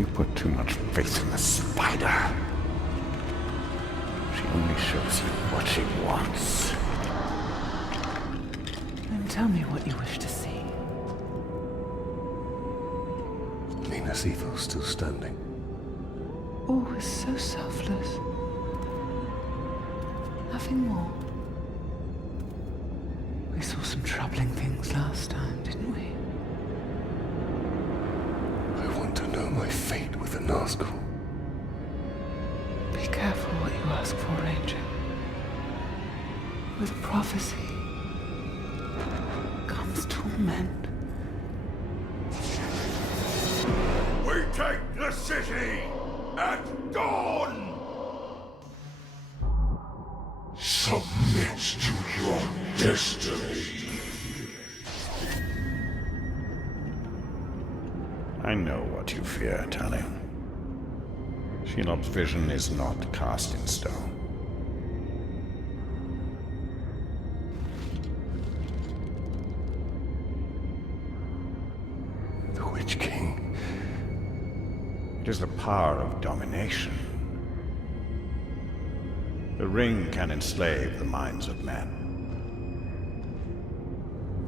You put too much faith in the spider. She only shows you what she wants. Then tell me what you wish to see. Nina's evil still standing. Always so selfless. Nothing more. We saw some troubling things last time, didn't we? I want to know my fate with the Nazgul. Be careful what you ask for, Ranger. With prophecy comes torment. We take the city at dawn! Submit to your destiny. I know what you fear, Tali. Shelob's vision is not cast in stone. The Witch King. It is the power of domination. The ring can enslave the minds of men.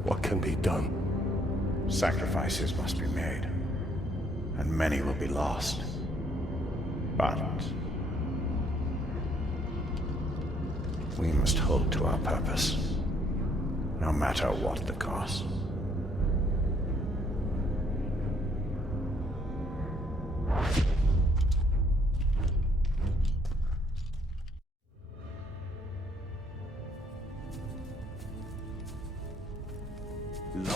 What can be done? Sacrifices must be made, and many will be lost. But we must hold to our purpose, no matter what the cost.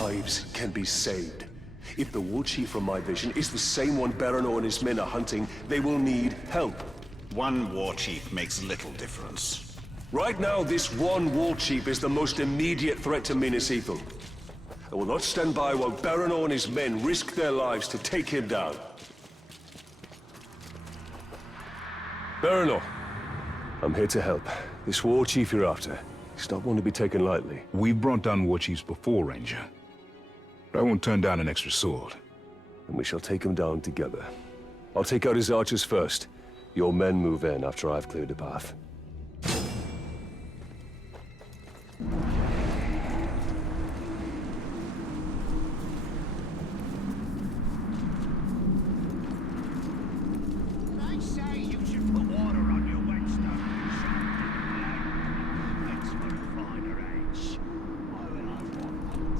Lives can be saved. If the war chief from my vision is the same one Baranor and his men are hunting, they will need help. One war chief makes little difference. Right now, this one war chief is the most immediate threat to Minas Ithil. I will not stand by while Baranor and his men risk their lives to take him down. Baranor, I'm here to help. This war chief you're after, he's not one to be taken lightly. We've brought down war chiefs before, Ranger. But I won't turn down an extra sword. And we shall take him down together. I'll take out his archers first. Your men move in after I've cleared the path. They say you should put water on your whetstone. Makes for a finer edge. Why would I want that?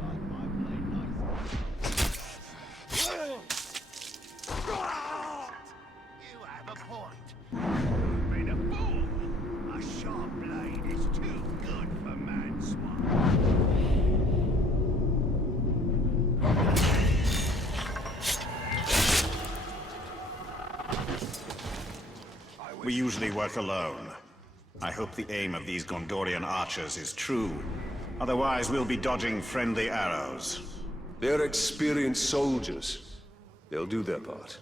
Like my blade knife. You have a point. You've been a fool. A sharp blade is too good for manslaughter. We usually work alone. I hope the aim of these Gondorian archers is true. Otherwise, we'll be dodging friendly arrows. They're experienced soldiers. They'll do their part.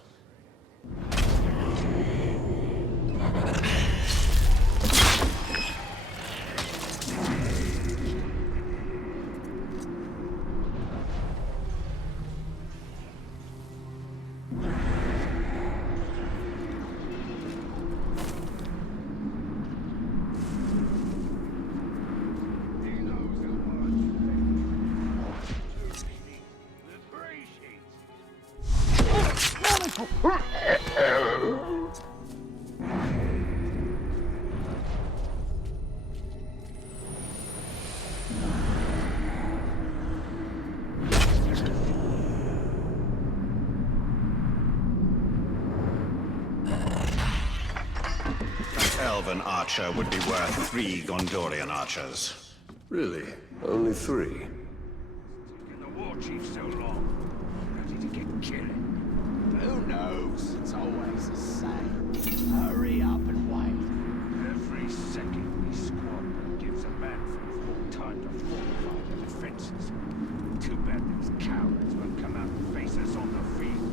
Elven archer would be worth 3 Gondorian archers. Really? Only 3? Taking the war chief so long. Ready to get killed. Who knows? It's always the same. Hurry up and wait. Every second we squander gives a man from full time to fortify the defenses. Too bad these cowards won't come out and face us on the field.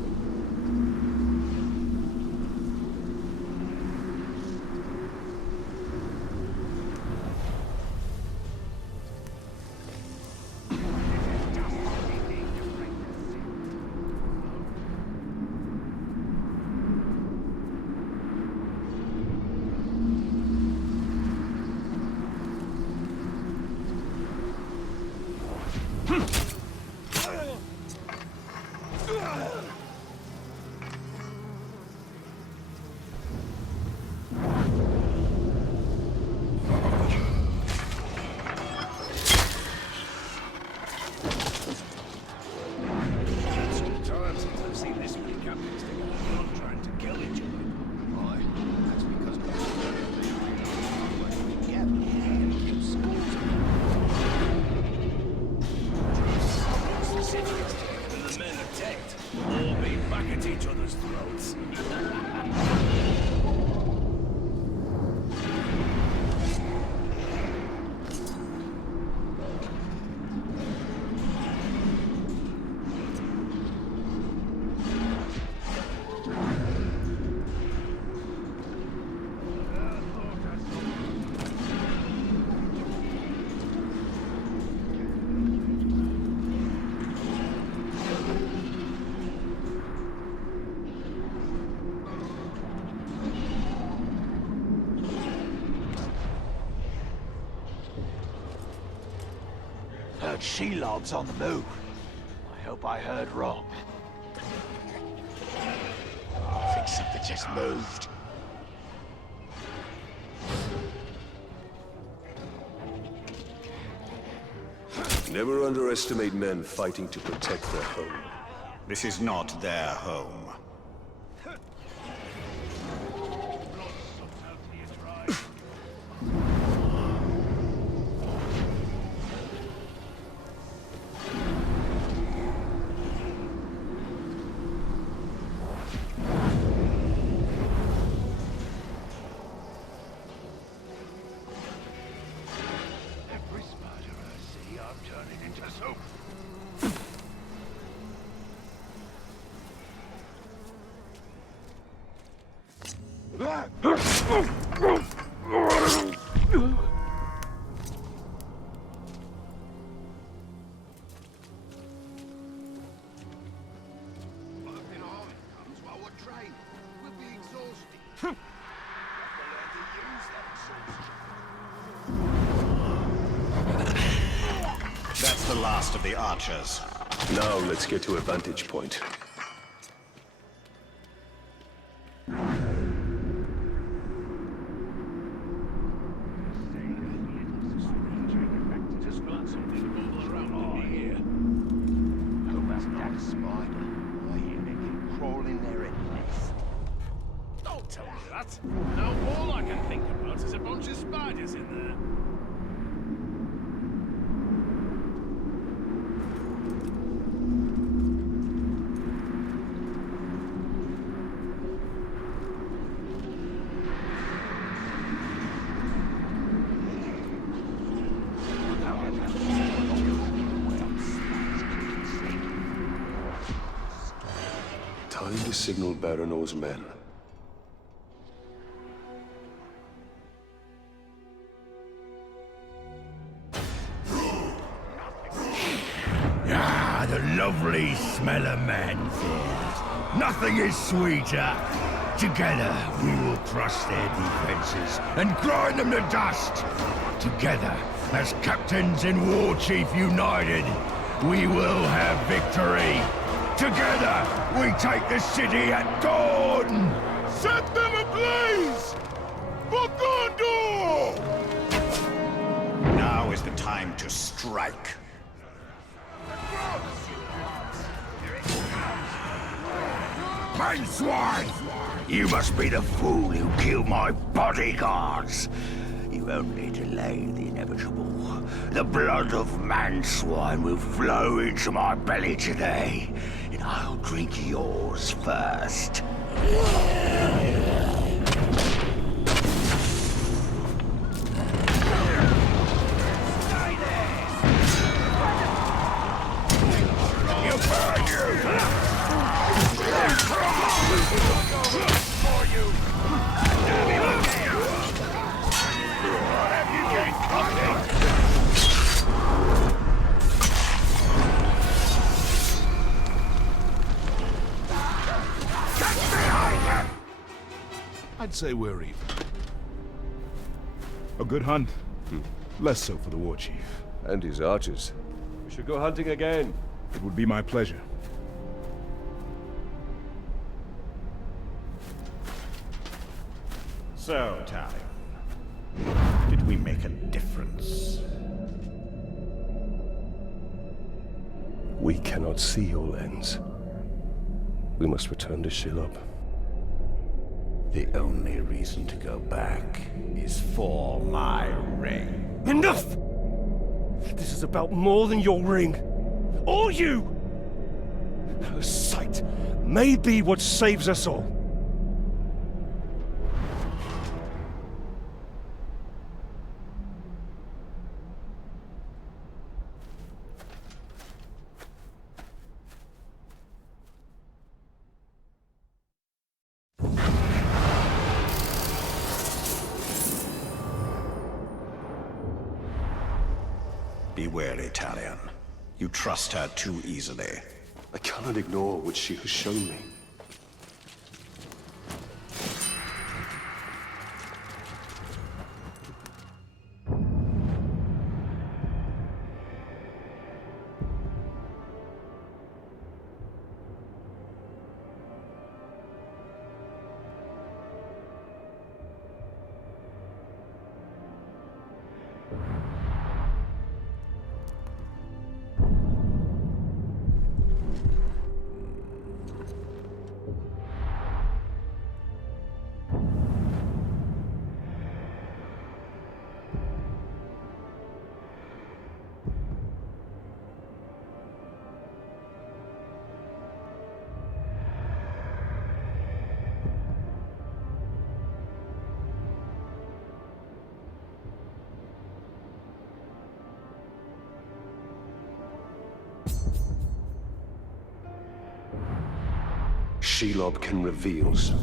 Heard She-Lob's on the move. I hope I heard wrong. I think something just moved. Never underestimate men fighting to protect their home. This is not their home. Every spider I see, I'm turning into soup. We'll be exhausted. That's the last of the archers. Now let's get to a vantage point. Just got something all around here. Hope that's not a spider. I hear they keep crawling there at nest. Don't tell me that. Now all I can think about is a bunch of spiders in there. Time to signal Baron's men. Ah, the lovely smell of man's here. Nothing is sweeter. Together, we will crush their defenses and grind them to dust. Together, as captains and war chief united, we will have victory. Together, we take the city at dawn. Set them ablaze! For Gondor! Now is the time to strike. Man swine! You must be the fool who killed my bodyguards. You only delayed the inevitable. The blood of man swine will flow into my belly today, and I'll drink yours first. You burn you! I'd say we're even. A good hunt? Less so for the war chief. And his archers. We should go hunting again. It would be my pleasure. So, Talion, did we make a difference? We cannot see all ends. We must return to Shelob. The only reason to go back is for my ring. Enough! This is about more than your ring. Or you! Her sight may be what saves us all. Be wary, Talion. You trust her too easily. I cannot ignore what she has shown me. Shelob can reveal some.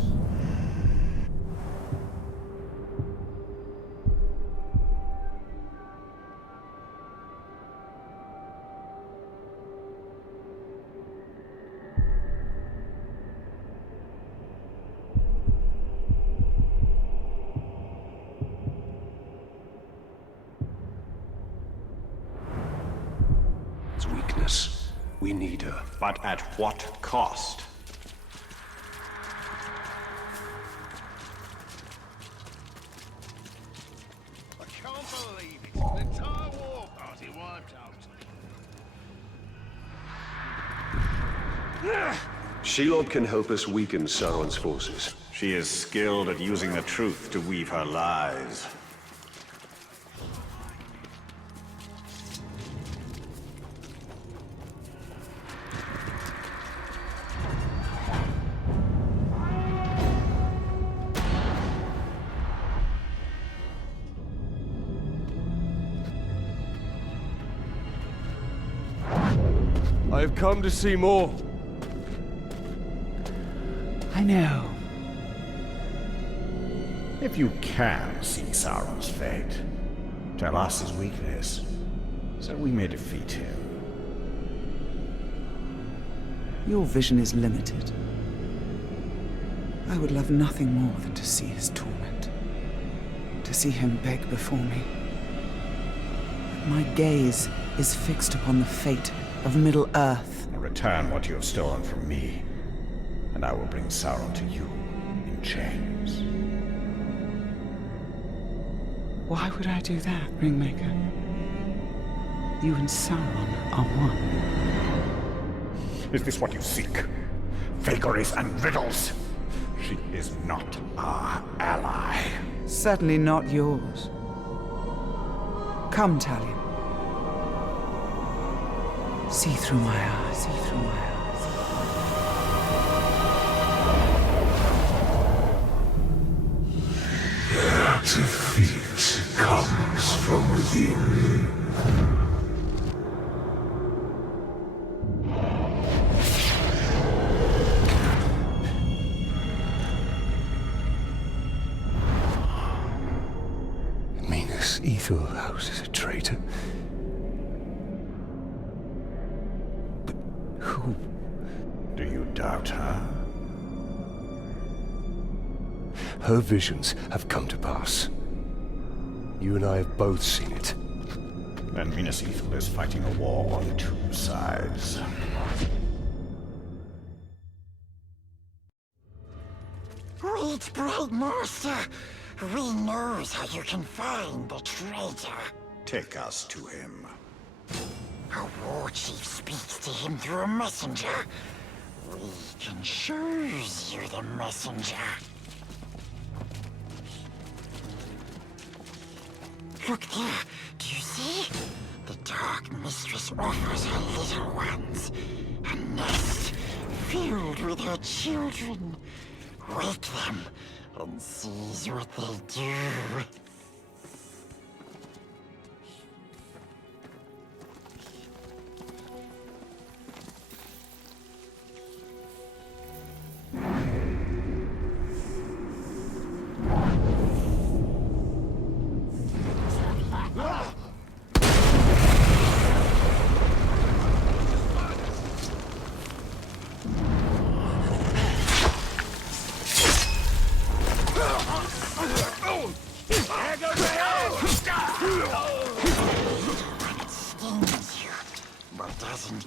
Its weakness. We need her. But at what cost? The entire war party wiped out. Shelob can help us weaken Sauron's forces. She is skilled at using the truth to weave her lies. I have come to see more. I know. If you can see Sauron's fate, tell us his weakness, so we may defeat him. Your vision is limited. I would love nothing more than to see his torment. To see him beg before me. But my gaze is fixed upon the fate of Middle-earth. Return what you have stolen from me, and I will bring Sauron to you in chains. Why would I do that, Ringmaker? You and Sauron are one. Is this what you seek? Vagaries and riddles? She is not our ally. Certainly not yours. Come, Talion. See through my eyes. See through my eyes. Their defeat comes from within. Minas Ethelhouse is a traitor. But who? Do you doubt her? Her visions have come to pass. You and I have both seen it. And Minas Ithil is fighting a war on two sides. Wait, Bright Master! We knows how you can find the traitor. Take us to him. A war chief speaks to him through a messenger. We can choose you the messenger. Look there, do you see? The Dark Mistress offers her little ones a nest filled with her children. Wake them and seize what they do.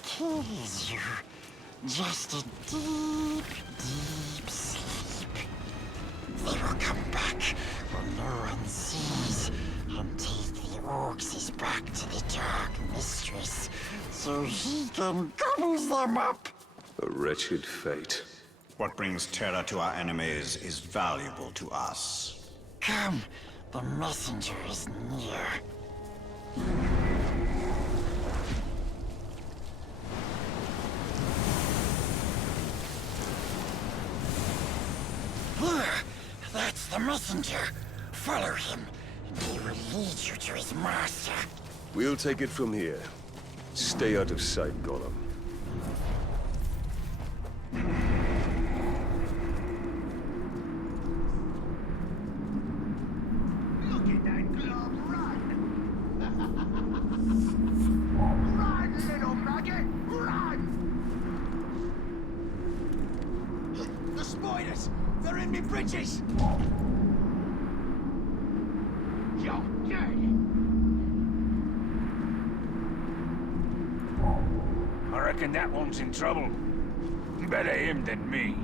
Kills you. Just a deep, deep sleep. They will come back when no one sees and take the orcs back to the Dark Mistress so he can gobble them up. A wretched fate. What brings terror to our enemies is valuable to us. Come, the messenger is near. Here, that's the messenger. Follow him, and he will lead you to his master. We'll take it from here. Stay out of sight, Gollum. Look at that glove run! Run, little maggot! Run! The spiders! They're in me bridges! You're dead! I reckon that one's in trouble. Better him than me.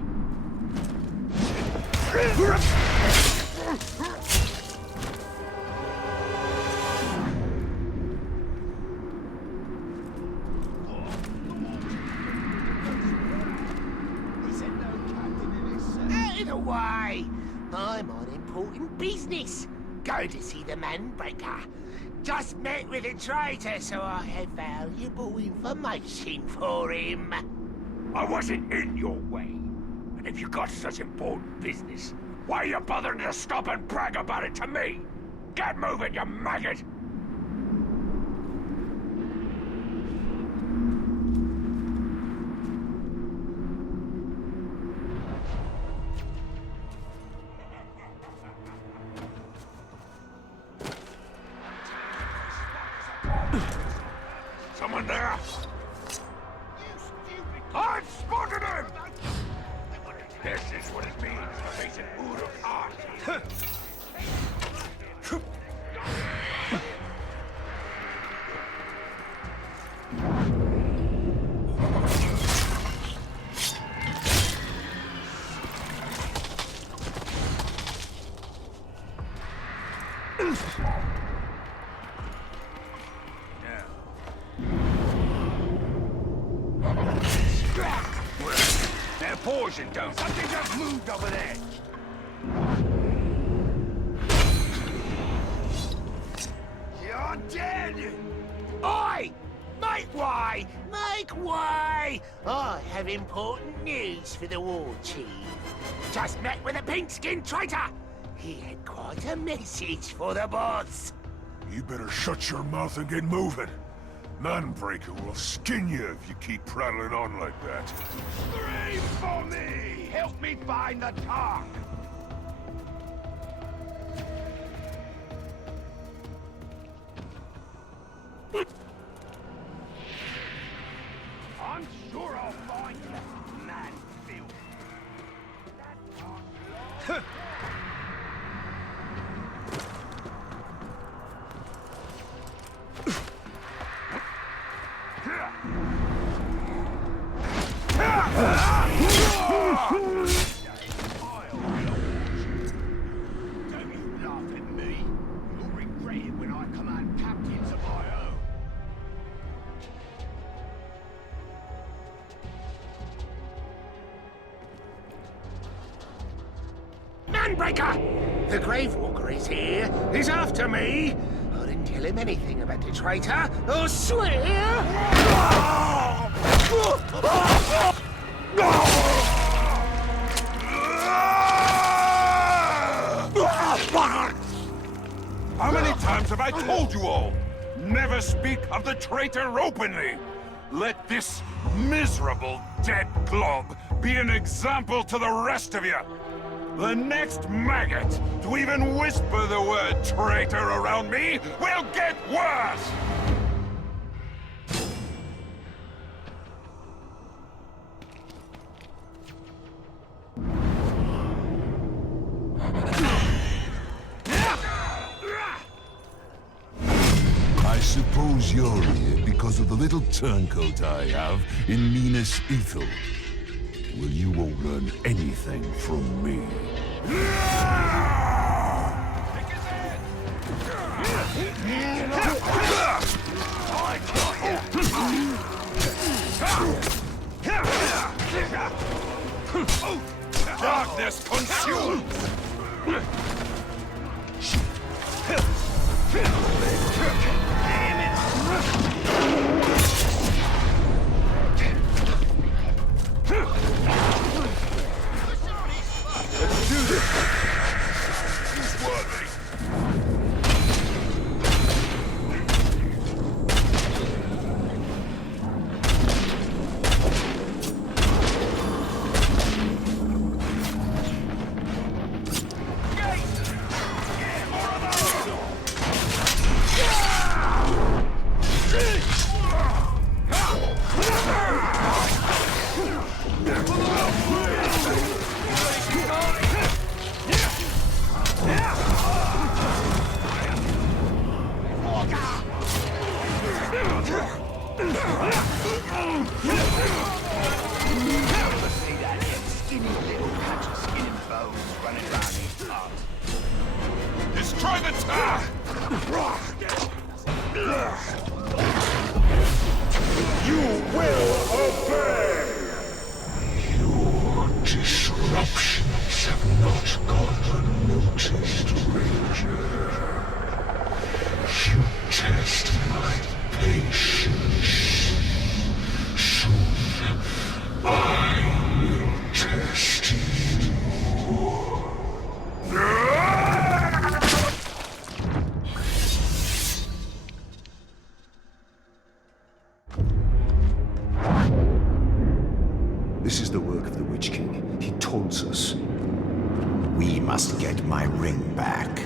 Out of the way! I'm on important business. Go to see the Manbreaker. Just met with a traitor, so I have valuable information for him. I wasn't in your way. And if you got such important business, why are you bothering to stop and brag about it to me? Get moving, you maggot! Someone there? I've spotted him! This is what it means to face an Uruk-hai. They're poisoned, don't. Something just moved over there. You're dead! Oi! Make way! Make way! I have important news for the war chief. Just met with a pink-skinned traitor. He had quite a message for the boss. You better shut your mouth and get moving. Manbreaker will skin you if you keep prattling on like that. Scream for me! Help me find the Tark! I'm sure I'll find that man filth. Don't you laugh at me. You'll regret it when I command captains of my own. Manbreaker! The Gravewalker is here. He's after me. I didn't tell him anything about the traitor. I'll swear. How many times have I told you all? Never speak of the traitor openly! Let this miserable dead glob be an example to the rest of you! The next maggot to even whisper the word traitor around me will get worse! I suppose you're here because of the little turncoat I have in Minas Ithil. Well, you won't learn anything from me. Darkness consumed! Let's do this! Who's worthy? Destroy the tower! You will obey! Your disruptions have not gone unnoticed, Ranger. You test my patience. Soon, I will test you. This is the work of the Witch King. He taunts us. We must get my ring back.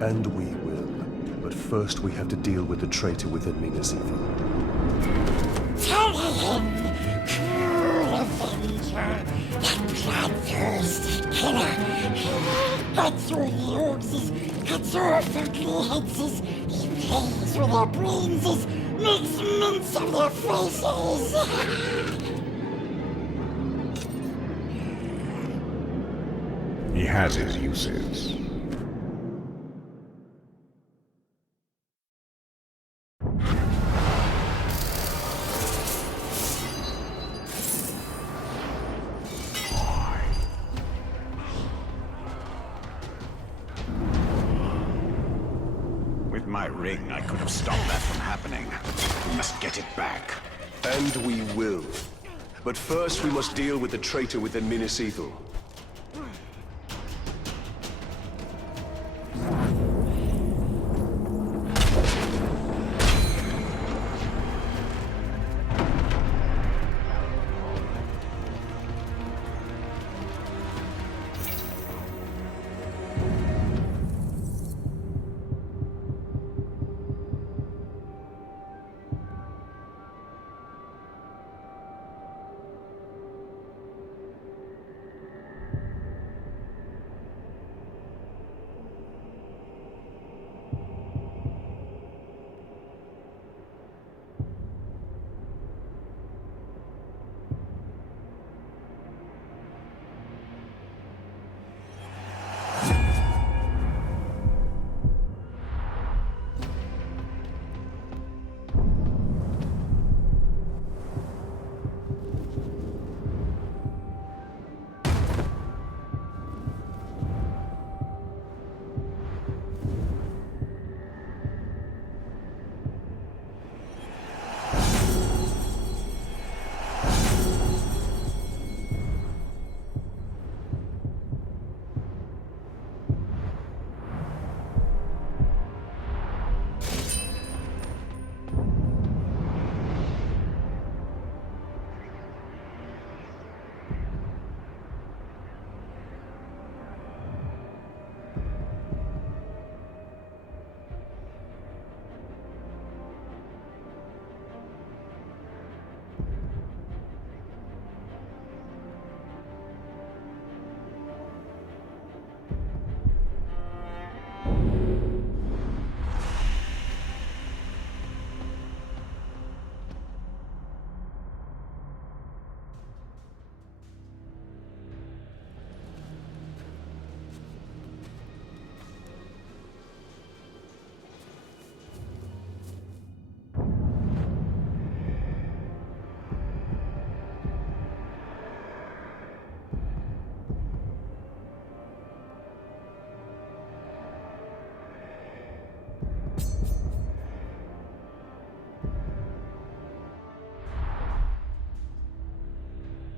And we will. But first we have to deal with the traitor within Minas Ithil. Tell him, cruel avenger, that bloodthirsty killer, cuts through the orcs, cuts off ugly heads, he plays with their brains, makes mince of their faces. He has his uses. With my ring, I could have stopped that from happening. We must get it back. And we will. But first we must deal with the traitor within Minas Ithil.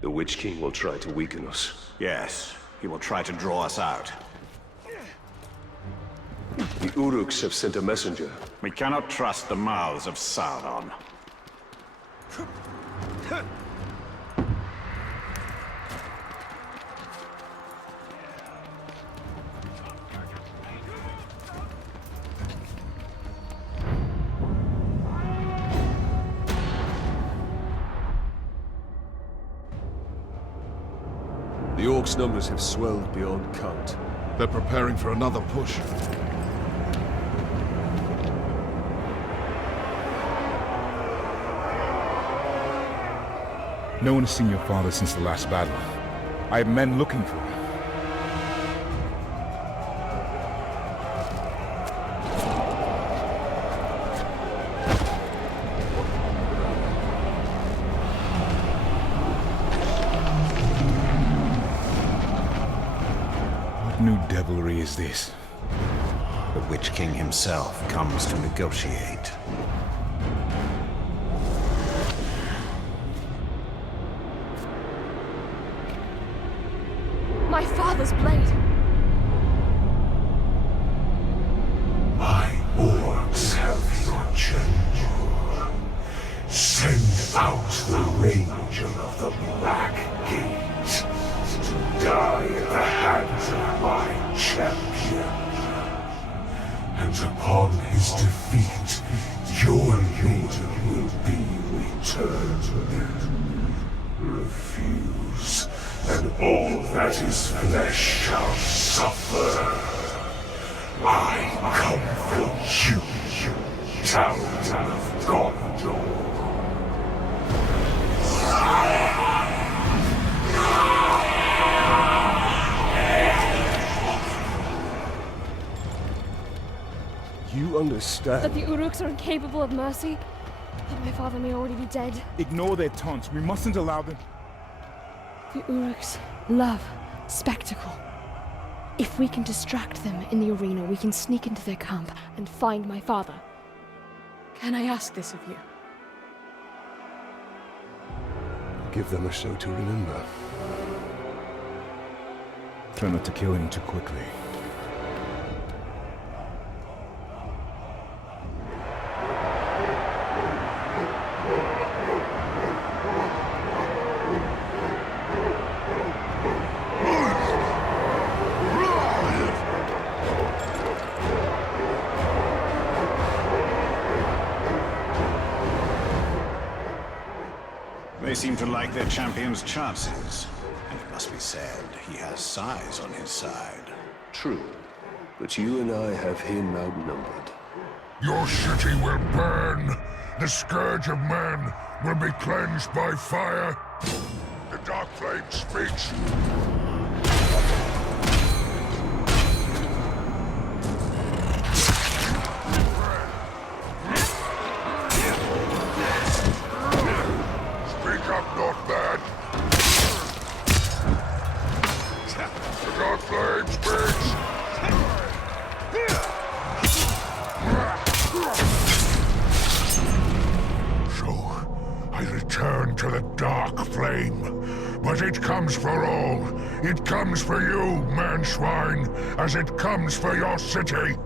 The Witch King will try to weaken us. Yes, he will try to draw us out. The Uruks have sent a messenger. We cannot trust the mouths of Sauron. The Orcs' numbers have swelled beyond count. They're preparing for another push. No one has seen your father since the last battle. I have men looking for him. What new devilry is this? The Witch King himself comes to negotiate. My father's blade! My orcs have your general. Send out the Ranger of the Black Gate to die at the hands of my champion. And upon his defeat, your leader will be returned. Refuse, and all that is flesh shall suffer. I come for you, Town of Gondor. You understand? That the Uruks are incapable of mercy? That my father may already be dead? Ignore their taunts. We mustn't allow them. The Uruks love spectacle. If we can distract them in the arena, we can sneak into their camp and find my father. Can I ask this of you? Give them a show to remember. Try not to kill him too quickly. They seem to like their champion's chances. And it must be said, he has size on his side. True. But you and I have him outnumbered. Your city will burn. The scourge of men will be cleansed by fire. The Dark Flame speaks. Speak up, Northman. The Dark Flame speaks. I return to the Dark Flame, but it comes for all. It comes for you, man-swine, as it comes for your city.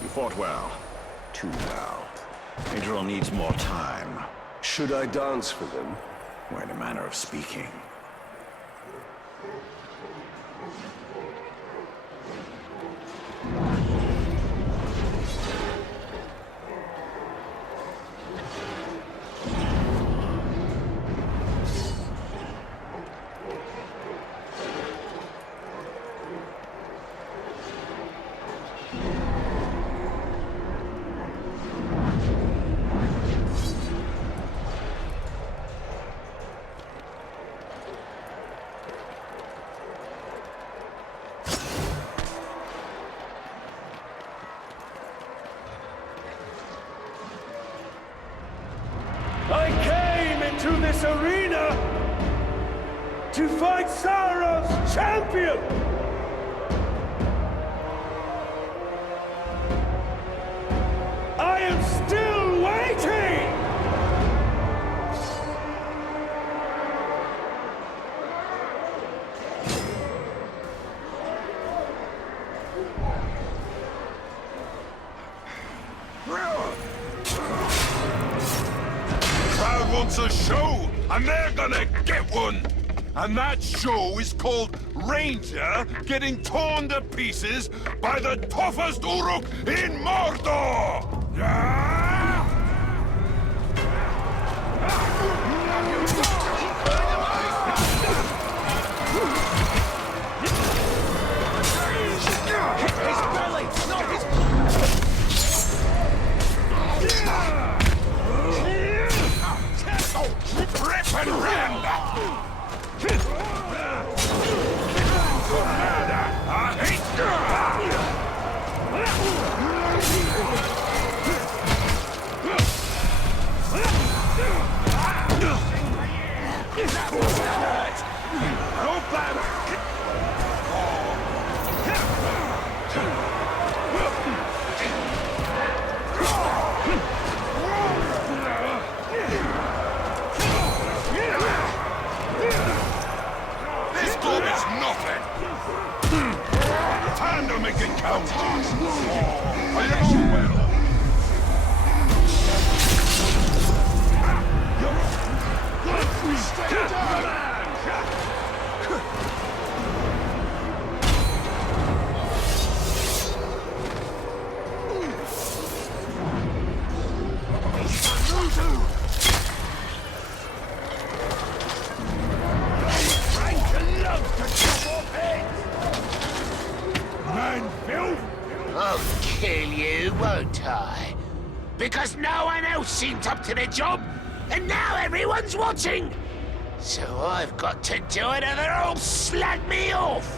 You fought well. Too well. Adriel needs more time. Should I dance for them? Were in a manner of speaking. I came into this arena To fight Sauron's champion! I am still waiting! Crowd wants a show, and they're gonna get one! And that show is called Ranger Getting Torn to Pieces by the toughest Uruk in Mordor! His belly, not his... Rip and rend! This club is nothing! Time to make it count! I know well! I'll kill you, won't I? Because no one else seemed up to the job, and now everyone's watching! So I've got to do it or they'll all slag me off!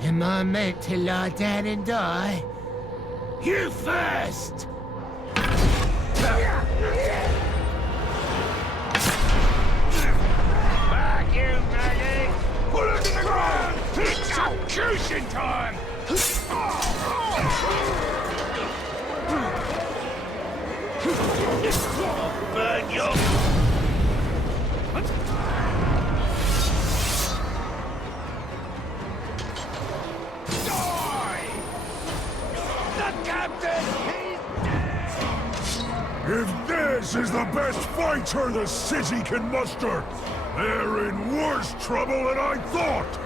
Am I meant to lie down and die? You first! Back, you maggot! Put it to the ground! Execution time! Burn your... If this is the best fighter the city can muster, they're in worse trouble than I thought!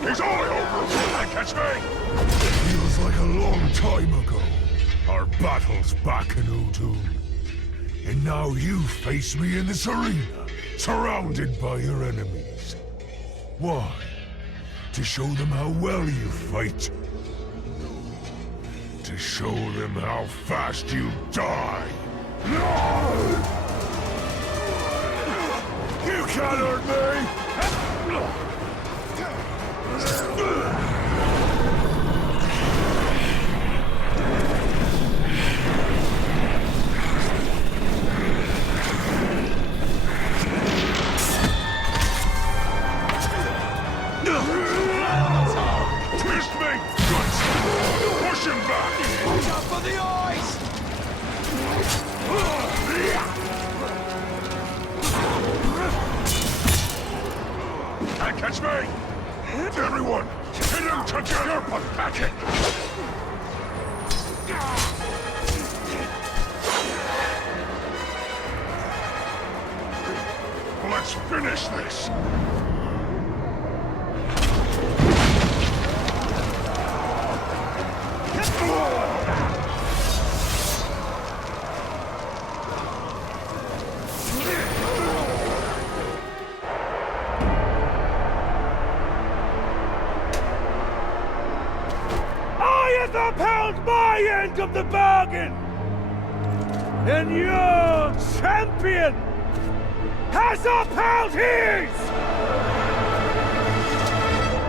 He's all over! Can't catch me! Feels like a long time ago. Our battle's back in Udun. And now you face me in this arena, surrounded by your enemies. Why? To show them how well you fight? No. To show them how fast you die? No! You can't hurt me! Twist me! Push him back! Watch out for the eyes! Can't catch me! Everyone, hit him together! Pathetic! Let's finish this! has upheld my end of the bargain! And your champion has upheld his!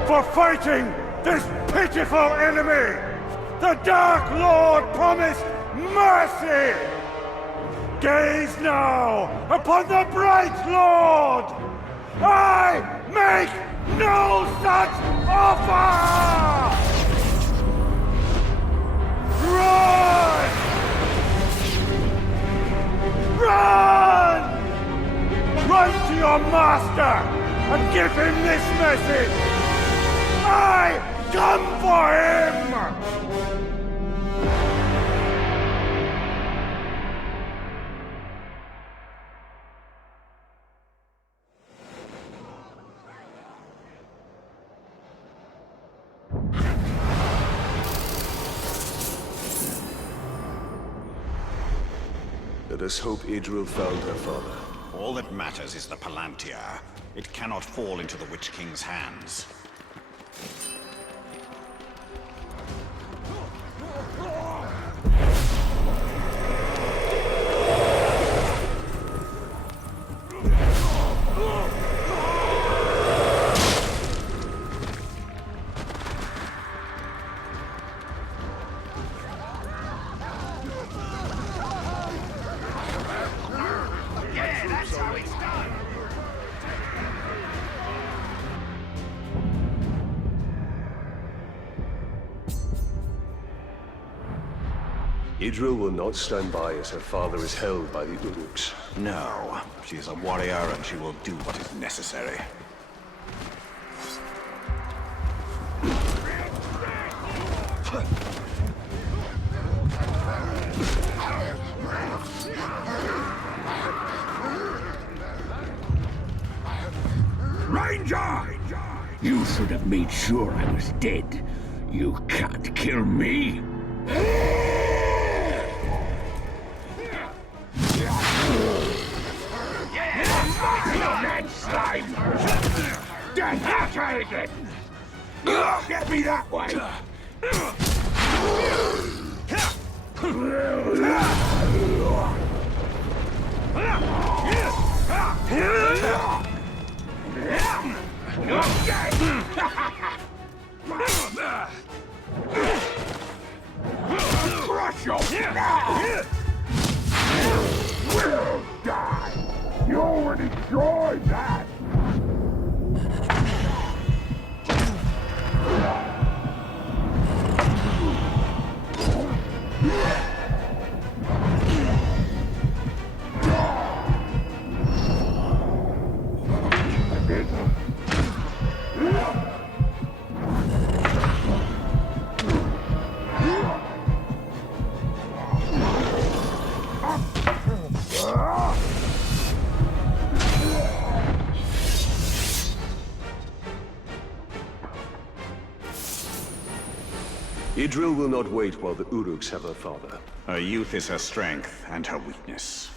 For fighting this pitiful enemy, the Dark Lord promised mercy! Gaze now upon the Bright Lord! I make no such offer! Run! Run! Run to your master and give him this message! I come for him! Let us hope Idril found her father. All that matters is the Palantir. It cannot fall into the Witch King's hands. Idril will not stand by as her father is held by the Uruks. No, she is a warrior and she will do what is necessary. Ranger! You should have made sure I was dead. You can't kill me. Slime! Death, I'll try again! Get me that way! Crush your... Will die! You already tried that! Idril will not wait while the Uruks have her father. Her youth is her strength and her weakness.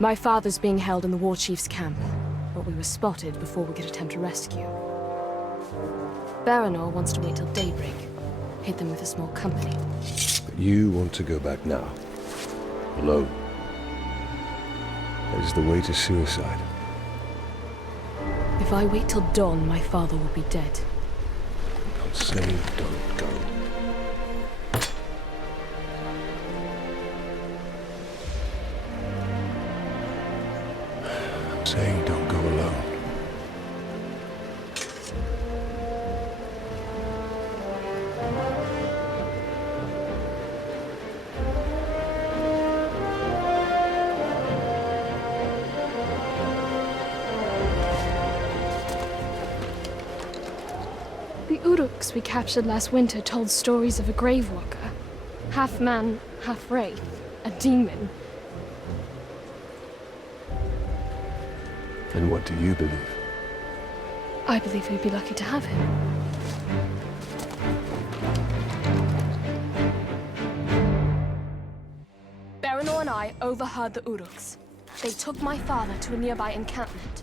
My father's being held in the war chief's camp, but we were spotted before we could attempt a rescue. Baranor wants to wait till daybreak, hit them with a small company. But you want to go back now, alone. That is the way to suicide. If I wait till dawn, my father will be dead. Don't say don't go. say don't go alone. The Uruks we captured last winter told stories of a grave walker. Half man, half wraith. A demon. And what do you believe? I believe we'd be lucky to have him. Baranor and I overheard the Uruks. They took my father to a nearby encampment.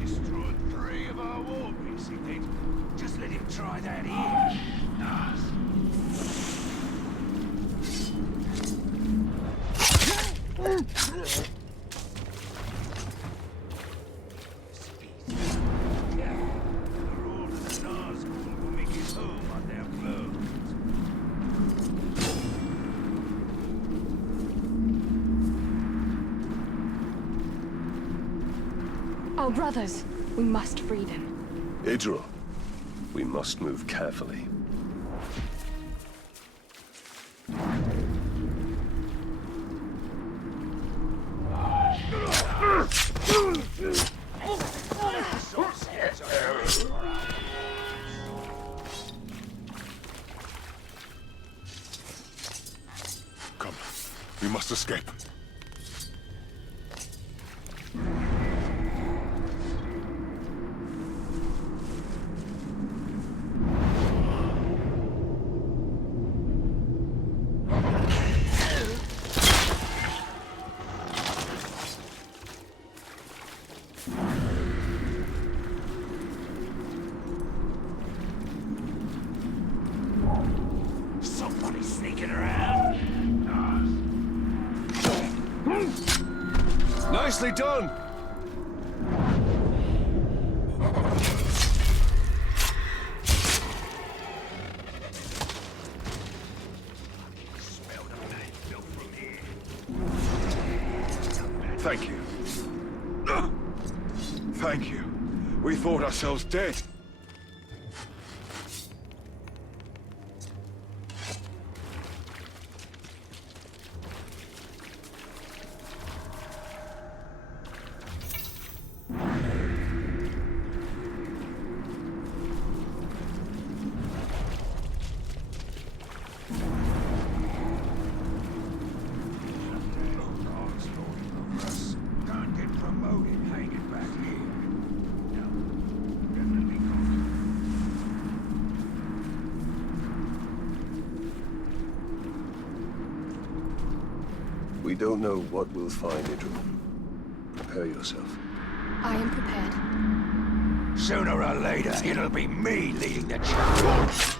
Destroyed 3 of our war beasts, he did. Just let him try that here. Our brothers. We must free them. Idril, we must move carefully. Come, we must escape. Somebody sneaking around. Nicely done! Thank you. Thank you. We thought ourselves dead. Can't get promoted hanging back here. No, definitely not. We don't know what we'll find, Idril. Prepare yourself. I am prepared. Sooner or later, it'll be me leading the charge.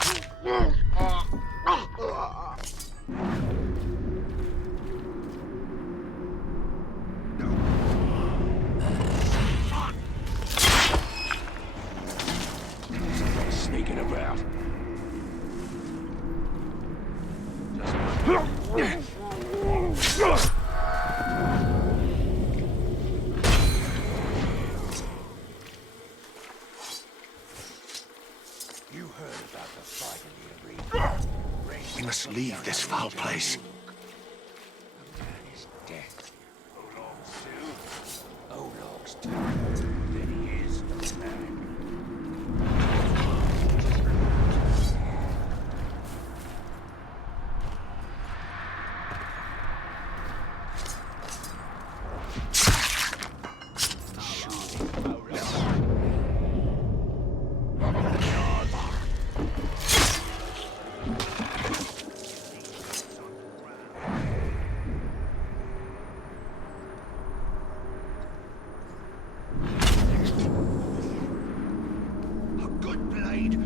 Sneaking about. You heard about the fight in the arena. We must leave this foul place. A man is dead. Olog's too. Then he is the man.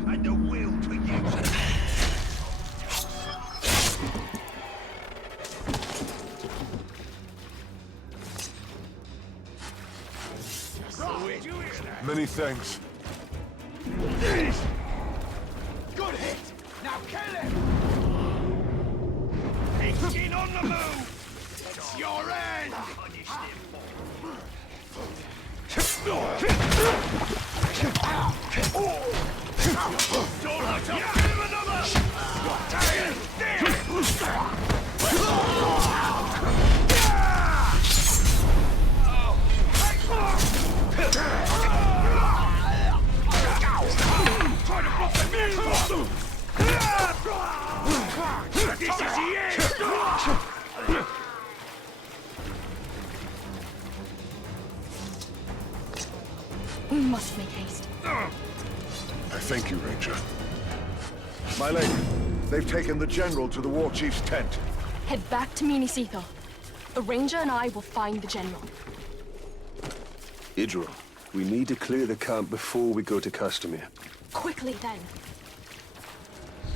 And the will to use it. Many thanks. Good hit! Now kill him! He It's your end! This is the end! We must make haste. I thank you, Ranger. My lady, they've taken the General to the War Chief's tent. Head back to Minas Ithil. The Ranger and I will find the General. Idril, we need to clear the camp before we go to Castamere. Quickly, then.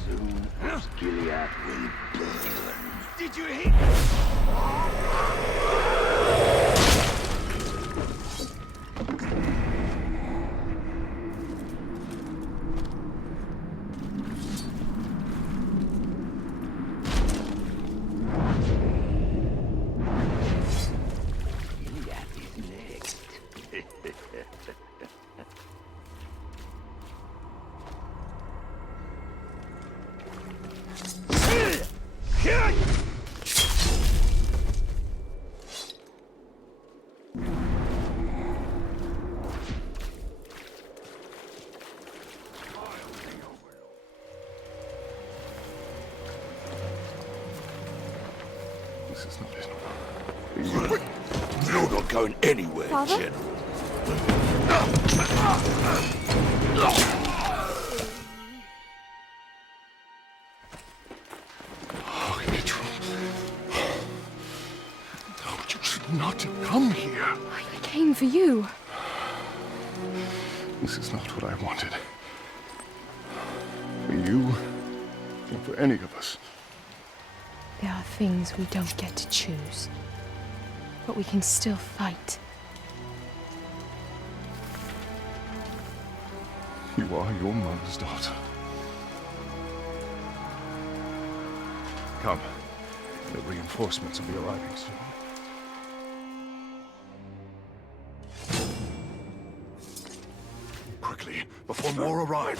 Soon as Gilead will burn. Did you hear? This is not it. You're not going anywhere, Father? General. Oh, Idril. No, you should not have come here. I came for you. This is not what I wanted. For you, or for any of us. There are things we don't get to choose. But we can still fight. You are your mother's daughter. Come. The reinforcements will be arriving soon. Quickly, before more arrive.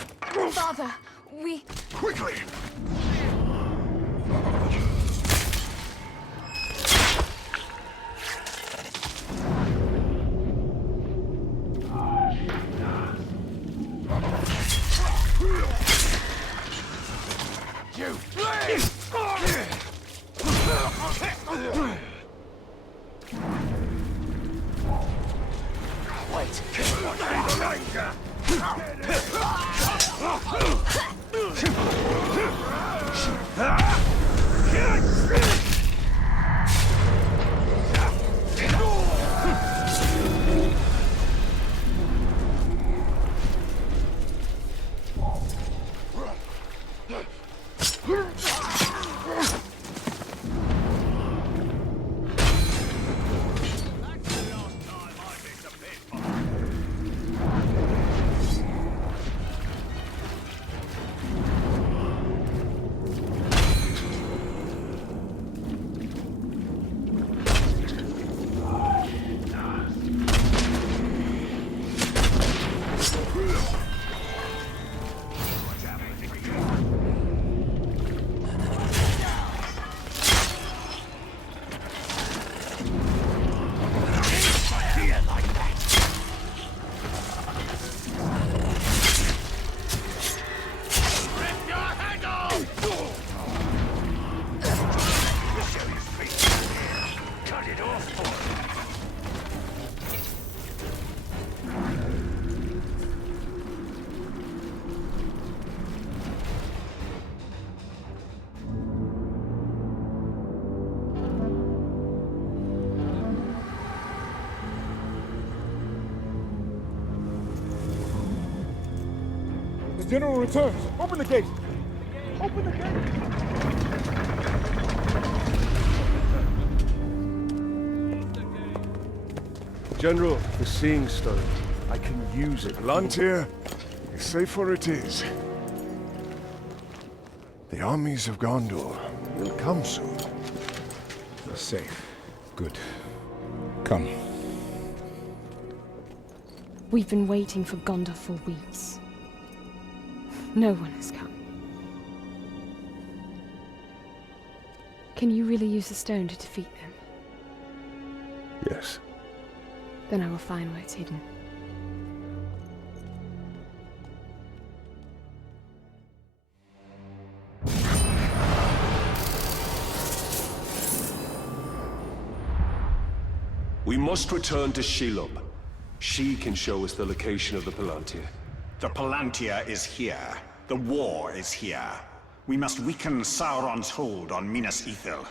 Father, we... Quickly! You flee! Wait! The General returns. Open the gate. Open the gate. General, the Seeing Stone. I can use it. Lantir, safer it is. The armies of Gondor will come soon. Safe. Good. Come. We've been waiting for Gondor for weeks. No one has come. Can you really use the stone to defeat them? Yes. Then I will find where it's hidden. We must return to Shelob. She can show us the location of the Palantir. The Palantir is here. The war is here. We must weaken Sauron's hold on Minas Ithil.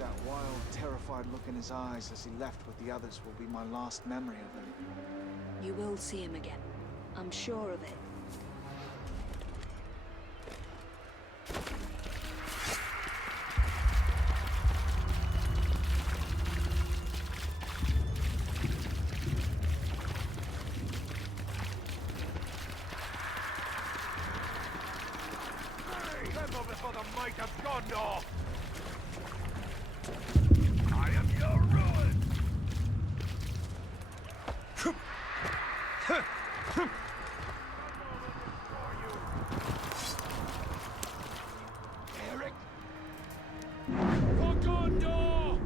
That wild, terrified look in his eyes as he left with the others will be my last memory of him. You will see him again. I'm sure of it. Hey, tremble before the might of Gondor! I am your ruin! Eric! For Gondor!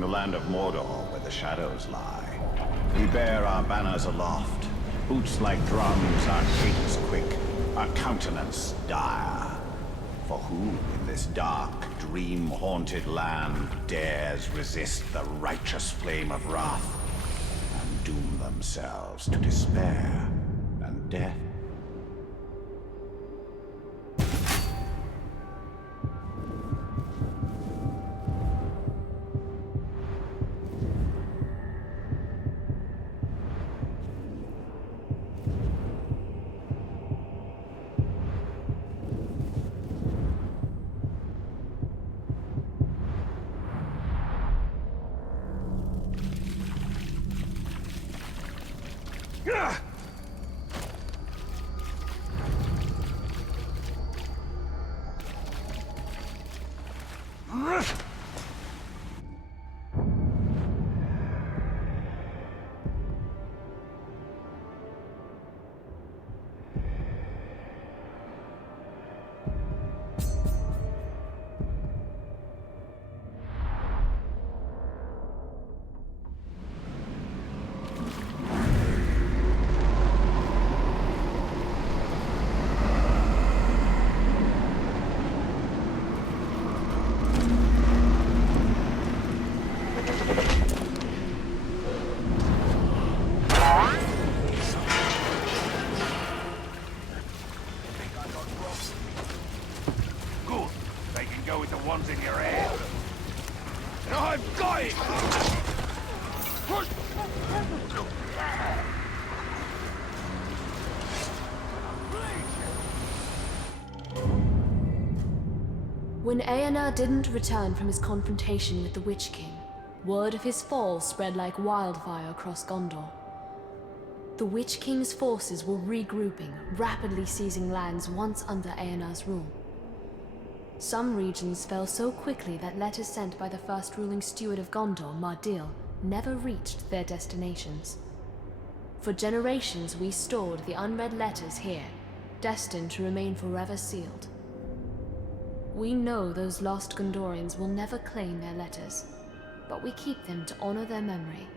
the land of Mordor where the shadows lie. We bear our banners aloft, boots like drums, our cadence quick, our countenance dire. For who in this dark, dream-haunted land dares resist the righteous flame of wrath and doom themselves to despair and death? In your head. And I've got it! When Aenar didn't return from his confrontation with the Witch King, word of his fall spread like wildfire across Gondor. The Witch King's forces were regrouping, rapidly seizing lands once under Aenar's rule. Some regions fell so quickly that letters sent by the first ruling steward of Gondor, Mardil, never reached their destinations. For generations we stored the unread letters here, destined to remain forever sealed. We know those lost Gondorians will never claim their letters, but we keep them to honor their memory.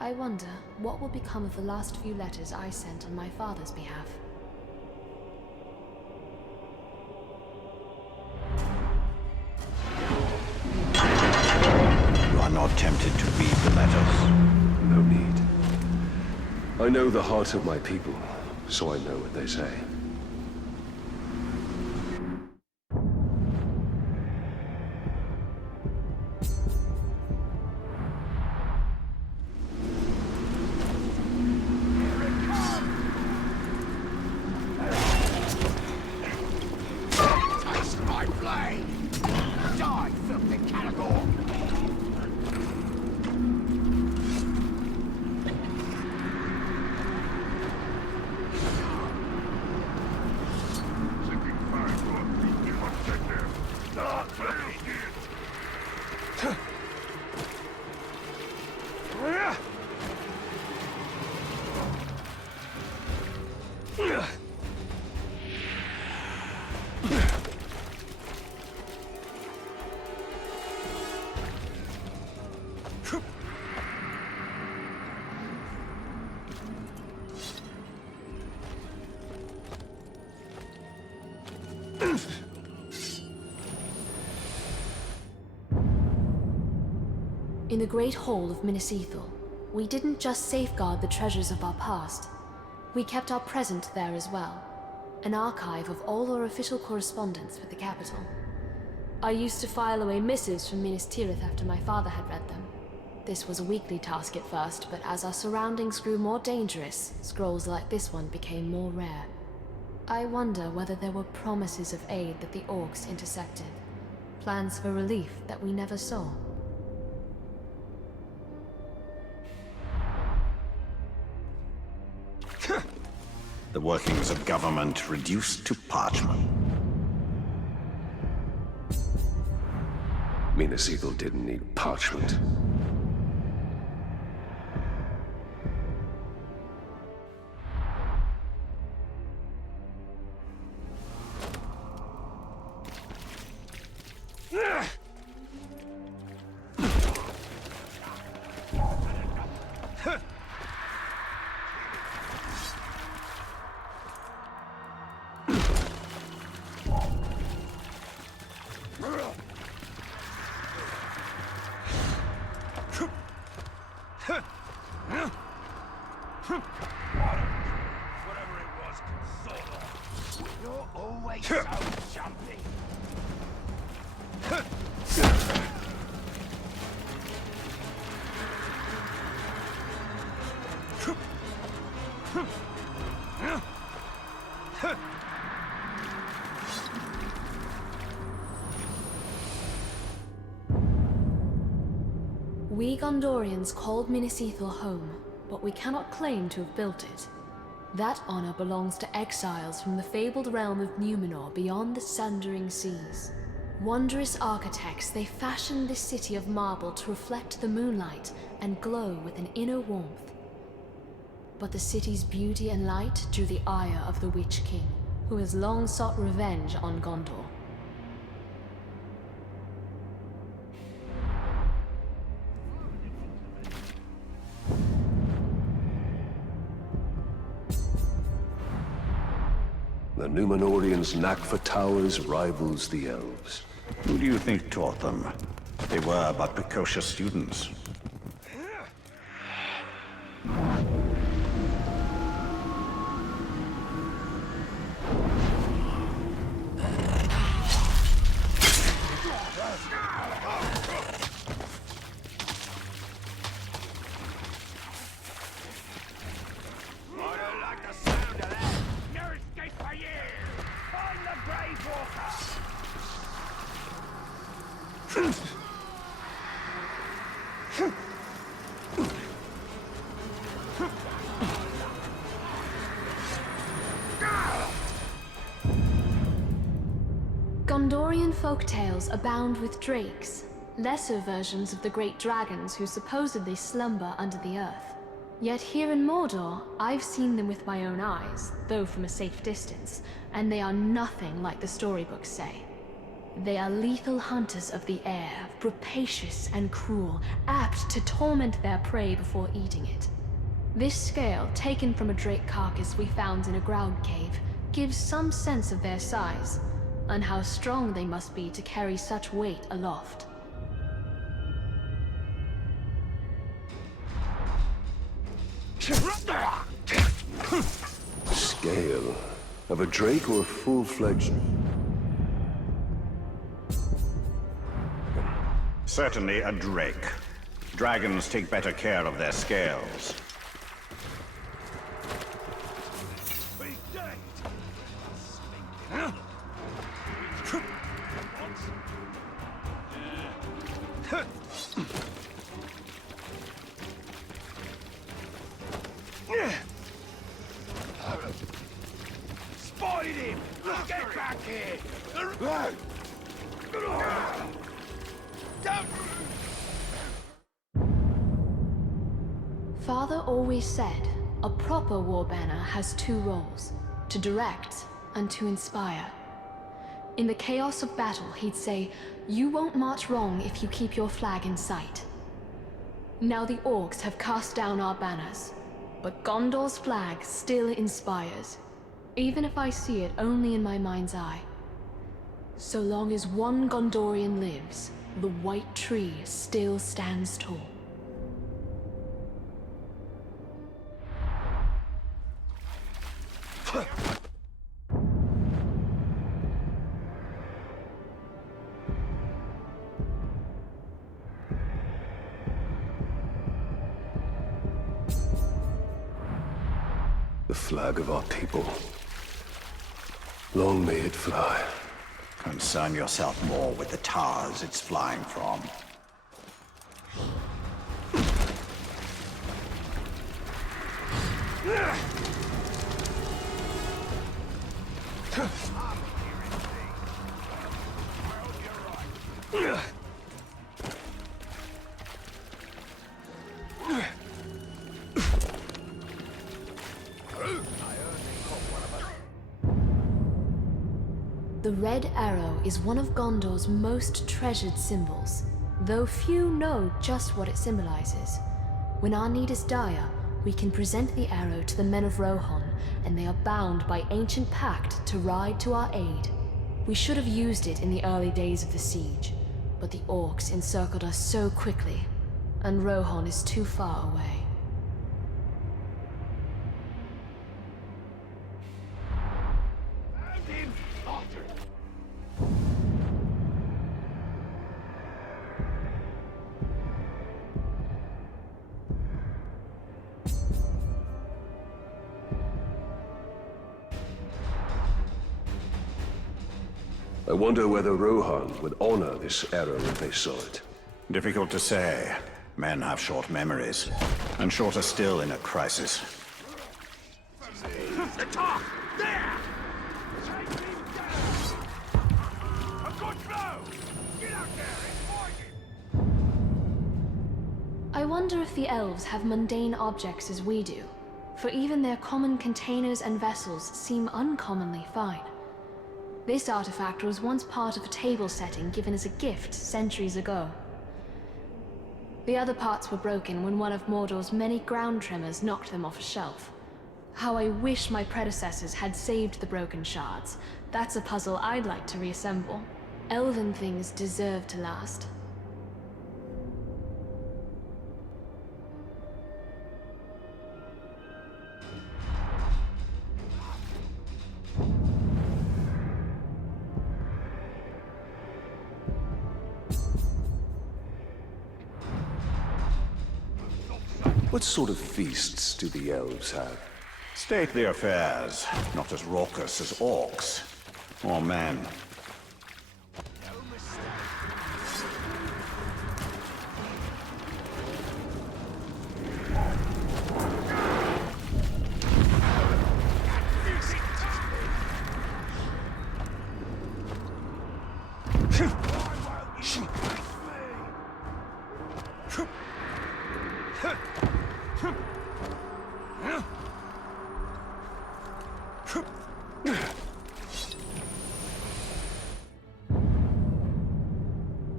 I wonder what will become of the last few letters I sent on my father's behalf. Not tempted to read the letters? No need. I know the heart of my people, so I know what they say. Taste my blade! Die, filthy Caragor! In the Great Hall of Minas Ithil, we didn't just safeguard the treasures of our past, we kept our present there as well, an archive of all our official correspondence with the capital. I used to file away missives from Minas Tirith after my father had read them. This was a weekly task at first, but as our surroundings grew more dangerous, scrolls like this one became more rare. I wonder whether there were promises of aid that the orcs intercepted, plans for relief that we never saw. The workings of government reduced to parchment. Minas Ithil didn't need parchment. Whatever it was can sort off. You're always so jumpy. We Gondorians called Minas Ithil home, but we cannot claim to have built it. That honor belongs to exiles from the fabled realm of Numenor beyond the sundering seas. Wondrous architects, they fashioned this city of marble to reflect the moonlight and glow with an inner warmth. But the city's beauty and light drew the ire of the Witch King, who has long sought revenge on Gondor. The Numenorians' knack for towers rivals the elves. Who do you think taught them? They were but precocious students. Gondorian folktales abound with drakes, lesser versions of the great dragons who supposedly slumber under the earth. Yet here in Mordor, I've seen them with my own eyes, though from a safe distance, and they are nothing like the storybooks say. They are lethal hunters of the air, rapacious and cruel, apt to torment their prey before eating it. This scale, taken from a drake carcass we found in a ground cave, gives some sense of their size, and how strong they must be to carry such weight aloft. Scale of a drake or a full-fledged... Certainly a drake. Dragons take better care of their scales. Spotted him! Get back here! Father always said, a proper war banner has two roles, to direct and to inspire. In the chaos of battle, he'd say, you won't march wrong if you keep your flag in sight. Now the orcs have cast down our banners, but Gondor's flag still inspires, even if I see it only in my mind's eye. So long as one Gondorian lives, the white tree still stands tall. The flag of our people. Long may it fly. Concern yourself more with the towers it's flying from. The red arrow is one of Gondor's most treasured symbols, though few know just what it symbolizes. When our need is dire, we can present the arrow to the men of Rohan, and they are bound by ancient pact to ride to our aid. We should have used it in the early days of the siege, but the orcs encircled us so quickly. and Rohan is too far away. Found him, Arthur. I wonder whether Rohan would honor this error if they saw it. Difficult to say. Men have short memories, and shorter still in a crisis. The top! There! Take him down! A good blow! Get out there and fight him! I wonder if the elves have mundane objects as we do, for even their common containers and vessels seem uncommonly fine. This artifact was once part of a table setting given as a gift centuries ago. The other parts were broken when one of Mordor's many ground tremors knocked them off a shelf. How I wish my predecessors had saved the broken shards. That's a puzzle I'd like to reassemble. Elven things deserve to last. What sort of feasts do the elves have? Stately affairs, not as raucous as orcs or men.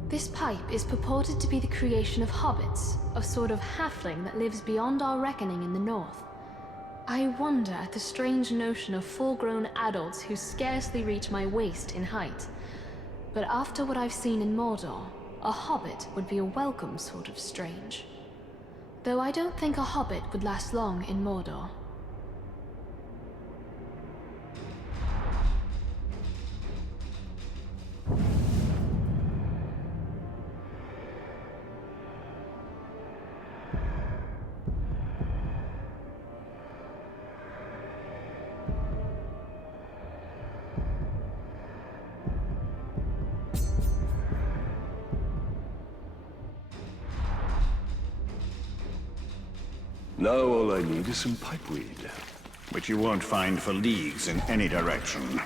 This pipe is purported to be the creation of hobbits, a sort of halfling that lives beyond our reckoning in the north. I wonder at the strange notion of full-grown adults who scarcely reach my waist in height. But after what I've seen in Mordor, a hobbit would be a welcome sort of strange. Though I don't think a hobbit would last long in Mordor. Now all I need is some pipeweed. Which you won't find for leagues in any direction.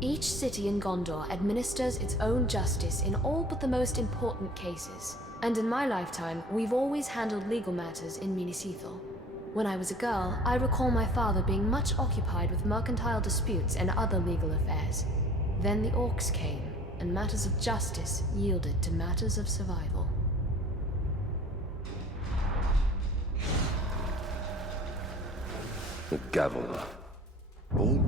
Each city in Gondor administers its own justice in all but the most important cases. And in my lifetime, we've always handled legal matters in Minas Ithil. When I was a girl, I recall my father being much occupied with mercantile disputes and other legal affairs. Then the orcs came, and matters of justice yielded to matters of survival. The gavel. All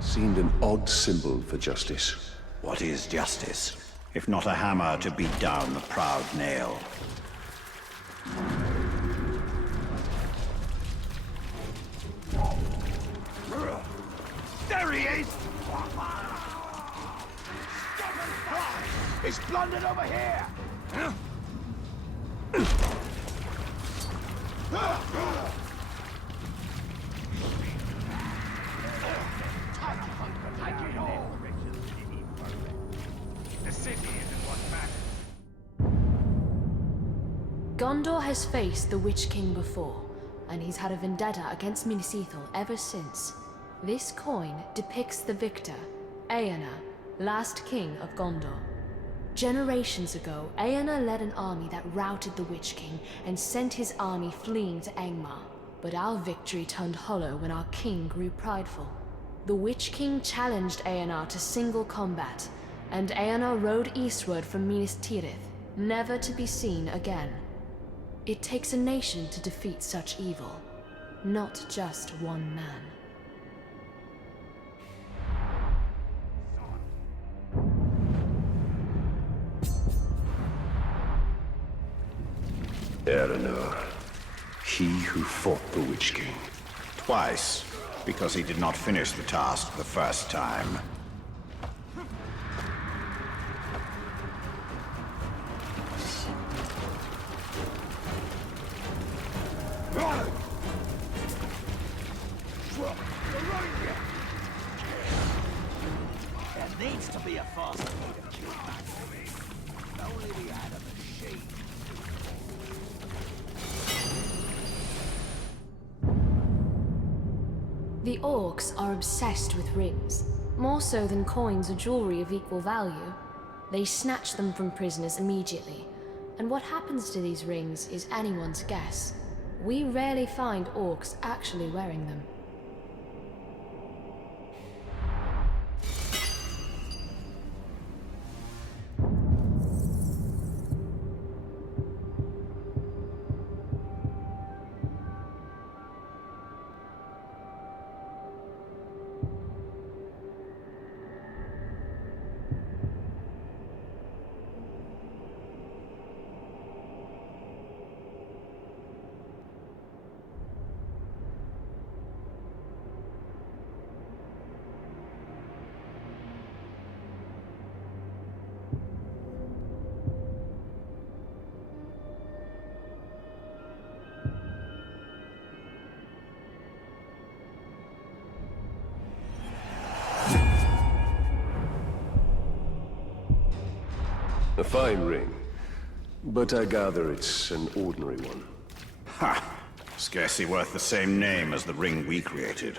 seemed an odd symbol for justice. What is justice, if not a hammer to beat down the proud nail? There he is! He's blundered over here! Take it all! The city isn't what matters. Gondor has faced the Witch King before, and he's had a vendetta against Minas Ithil ever since. This coin depicts the victor, Eärnur, last king of Gondor. Generations ago, Eärnur led an army that routed the Witch King and sent his army fleeing to Angmar. But our victory turned hollow when our king grew prideful. The Witch King challenged Eonar to single combat, and Eonar rode eastward from Minas Tirith, never to be seen again. It takes a nation to defeat such evil, not just one man. Eonar, he who fought the Witch King. Twice, because he did not finish the task the first time. There needs to be a faster way to kill that. Only the Adam machine. The orcs are obsessed with rings, more so than coins or jewelry of equal value. They snatch them from prisoners immediately, and what happens to these rings is anyone's guess. We rarely find orcs actually wearing them. A fine ring, but I gather it's an ordinary one. Ha! Scarcely worth the same name as the ring we created.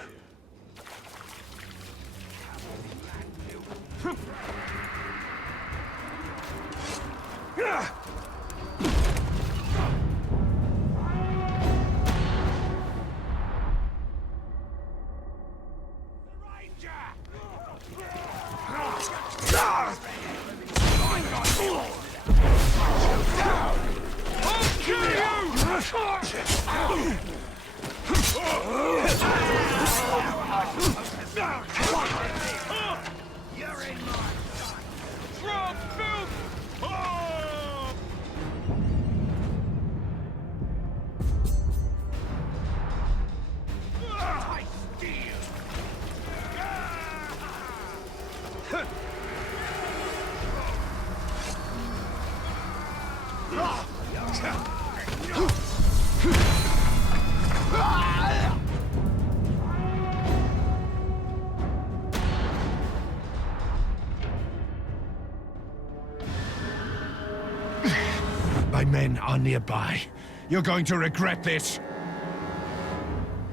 My men are nearby. You're going to regret this.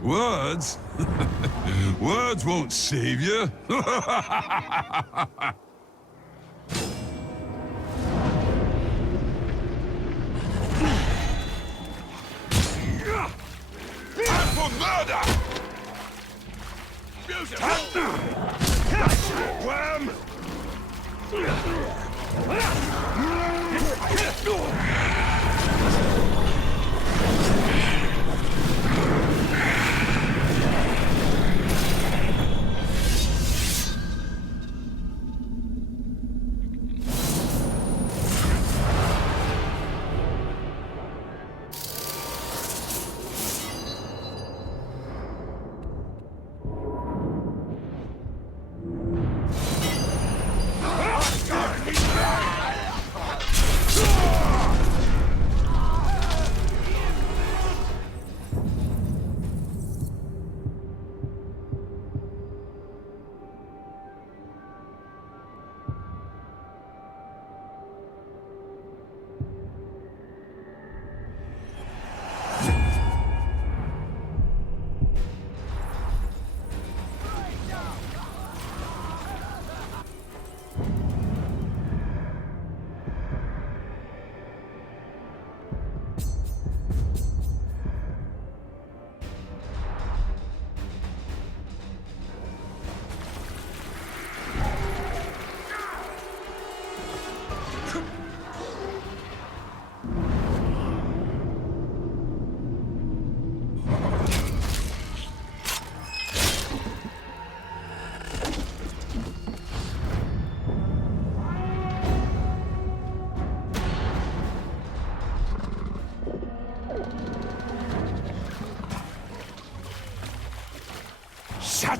Words? Words won't save you. For murder! Wham!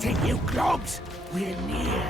That's it, you globs! We're near.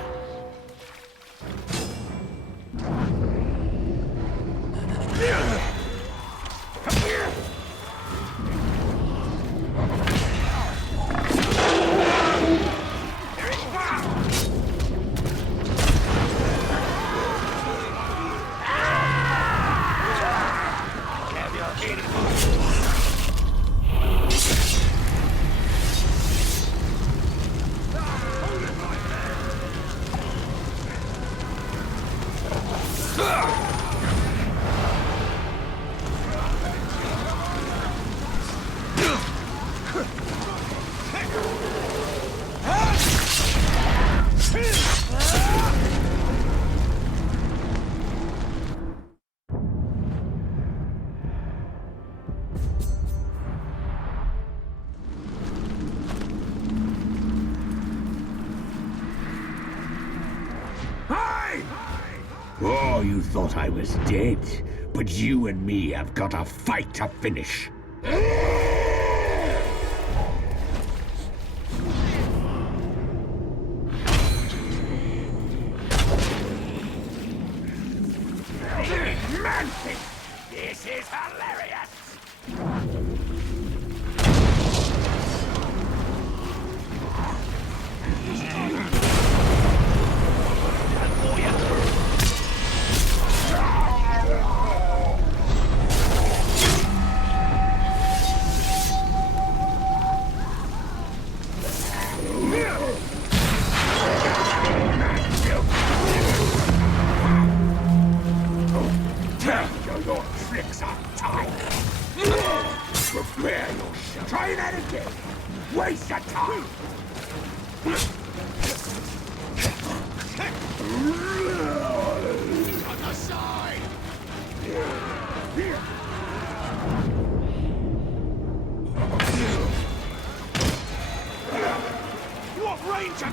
Oh, you thought I was dead, but you and me have got a fight to finish. Manson! This is hilarious! Your tricks are tight. Prepare yourself. Try that again. Waste your time. On the side! What ranger?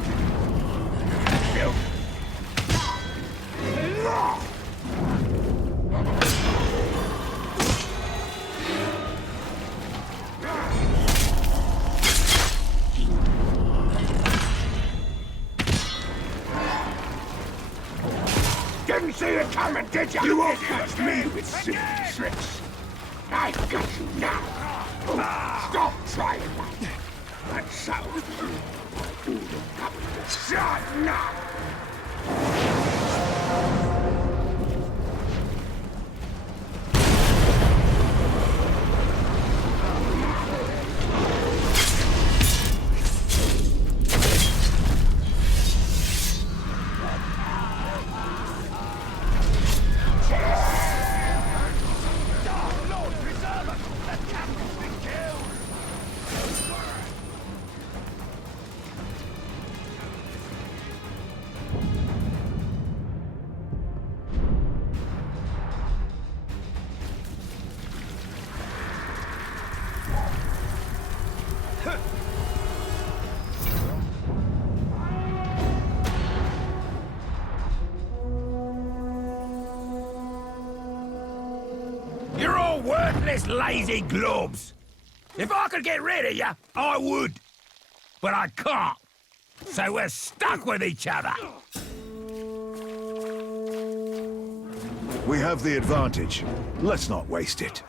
Didn't see it coming, did you? You won't catch me with silly tricks. I've got you now. Stop trying that. That's how you come to shot now. You're all worthless, lazy globs. If I could get rid of you, I would. But I can't. So we're stuck with each other. We have the advantage. Let's not waste it.